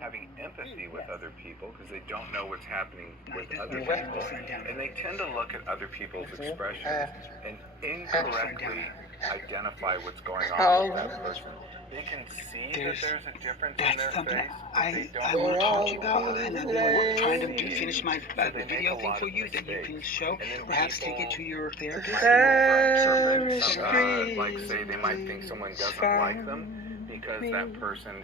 having empathy with other people because they don't know what's happening with other people, and they tend to look at other people's expressions and incorrectly identify what's going on with that person. They can see that there's a difference in their face, but they don't. I want to talk to you about, and I've been trying to finish my video thing for you that you can show. Perhaps take it to your therapist. Like say they might think someone doesn't like them because that person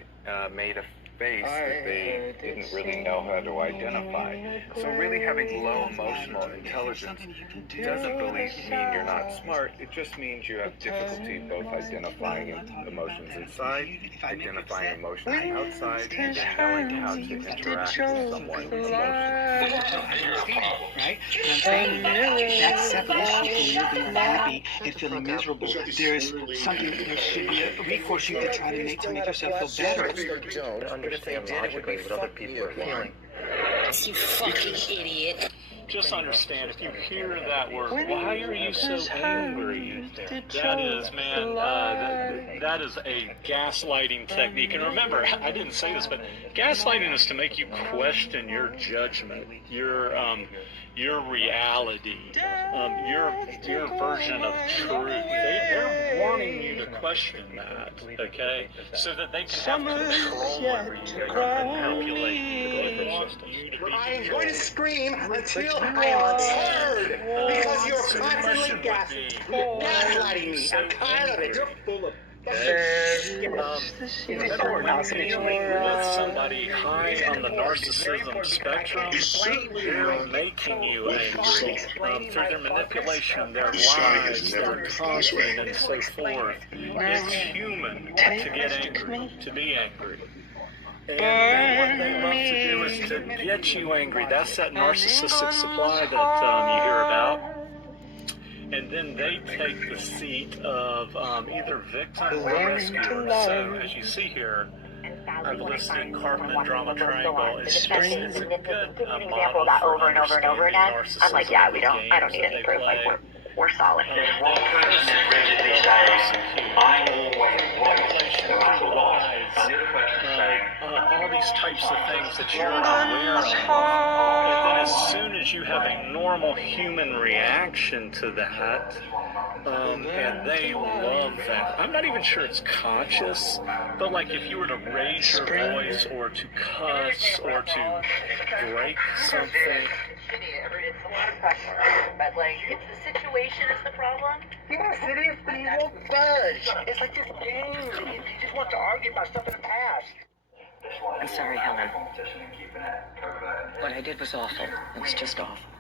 made a face that they didn't really know how to identify. So really having low emotional intelligence doesn't mean you're not smart. It just means you have difficulty both identifying emotions inside, identifying emotions outside, and knowing how to interact with someone emotionally. Right? But I'm saying that's separate issue from you being unhappy and feeling miserable. There's something, there should be a recourse you could try to make yourself feel better. Don't understand logically what other people are feeling. You fucking idiot. Just understand, if you hear that word, why are you so angry? That is, man, that is a gaslighting technique. And remember, I didn't say this, but gaslighting is to make you question your judgment, your reality, your version of truth. They're wanting you to question that, okay? So that they can have control over you and manipulate you. They want you to be I am going to scream until I am heard because you're constantly gaslighting me. I'm tired of it. You're full of Remember, when you're with somebody high on the narcissism spectrum, they're making you angry through their manipulation, their lies, their taunting, and so forth. It's human to get angry, to be angry. And what they love to do is to get you angry. That's that narcissistic supply that you hear about. And then they take the seat of either victim or rescuer. So, as you see here, I've listed Karpman Drama Triangle. It's a good model that for over and over and over again. I'm like, yeah, I don't need any proof. Like, we're solid. All these types of things that you're aware of. And then as soon as you have a normal human reaction to that, and they love that. I'm not even sure it's conscious, but like if you were to raise your voice or to cuss or to break something. It's a lot of pressure, but like, it's the situation is the problem. Yes, it is, but he won't budge. It's like this game. He just wants to argue about stuff in the past. I'm sorry, Helen. What I did was awful. It was just awful.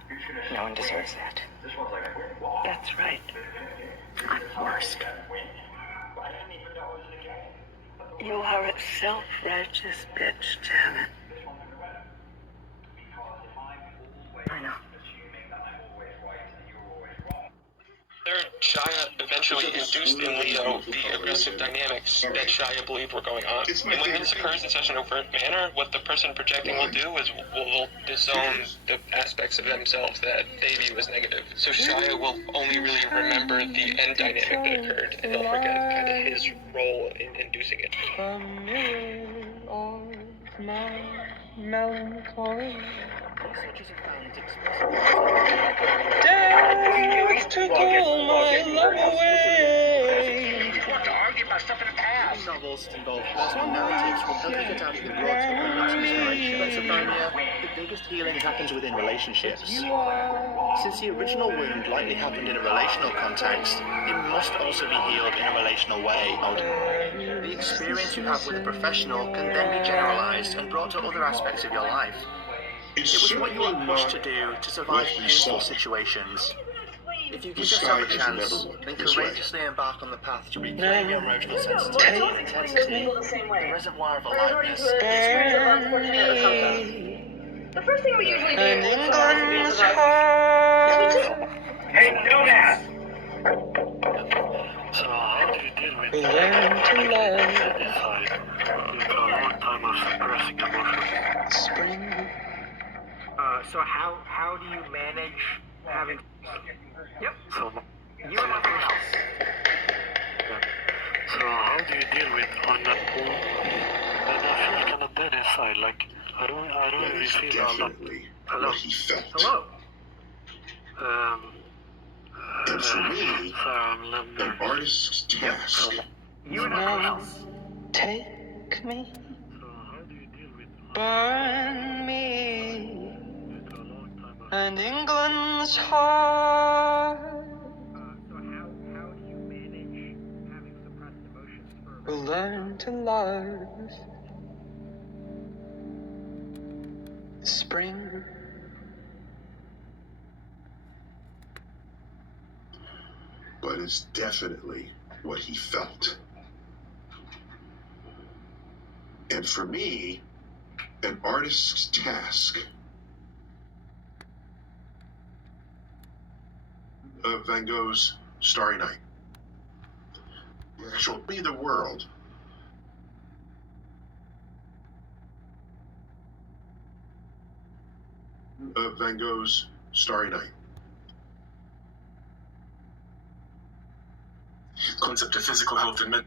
No one deserves that. That's right. I'm worst. You are a self-righteous bitch, Janet. I know. Shia eventually induced in Leo the aggressive dynamics that Shia believed were going on. And when this occurs in such an overt manner, what the person projecting will do is will disown the aspects of themselves that they view as negative. So Shia will only really remember the end dynamic that occurred, and he'll forget kind of his role in inducing it. Death took all my love away. He wants to argue about stuff in the past. These novels involve personal narratives from helping get out of the rut of relationship schizophrenia. The biggest healing happens within relationships. Since the original wound likely happened in a relational context, it must also be healed in a relational way. The experience you have with a professional can then be generalized and brought to other aspects of your life. It was what you were pushed to do to survive painful situations. If you give yourself a chance, then courageously embark on the path to reclaim your emotional sensitivity and intensity, the reservoir of aliveness. The first thing we usually do is Hey, Jonas! So how do you deal with Learn to love. After a long time of suppressing emotion? Spring. So how do you manage having... Yep. So You and nothing else. how do you deal with on that pool? And I feel kind of bad if inside. Like I don't really feel a lot. Definitely Hello. what he felt. Hello. And for me, an artist's task. You and I take me, burn me, and England's heart will learn to love the spring. But it's definitely what he felt. And for me, an artist's task. Van Gogh's Starry Night. Show me the world. Van Gogh's Starry Night. Concept of physical health and mental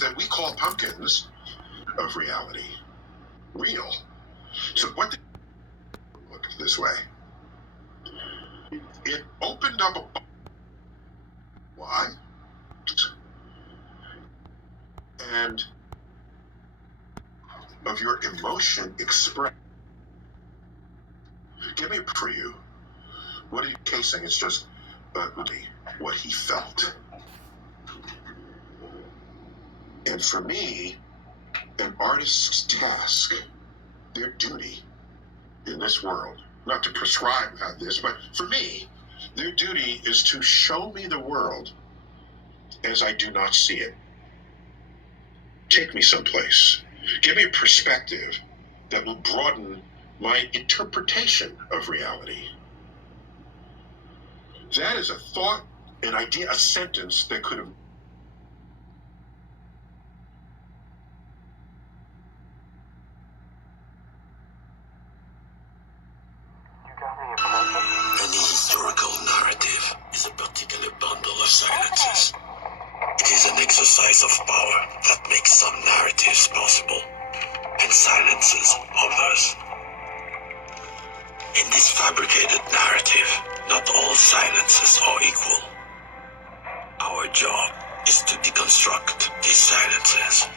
that we call pumpkins of reality real. So what did look this way? It opened up a why and of your emotion express. Give me for you. What are you casing? It's just what he felt. And for me, an artist's task, their duty in this world, not to prescribe this, but for me, their duty is to show me the world as I do not see it. Take me someplace. Give me a perspective that will broaden my interpretation of reality. That is a thought, an idea, a sentence that could have Any historical narrative is a particular bundle of silences. It is an exercise of power that makes some narratives possible and silences others. In this fabricated narrative, not all silences are equal. Our job is to deconstruct these silences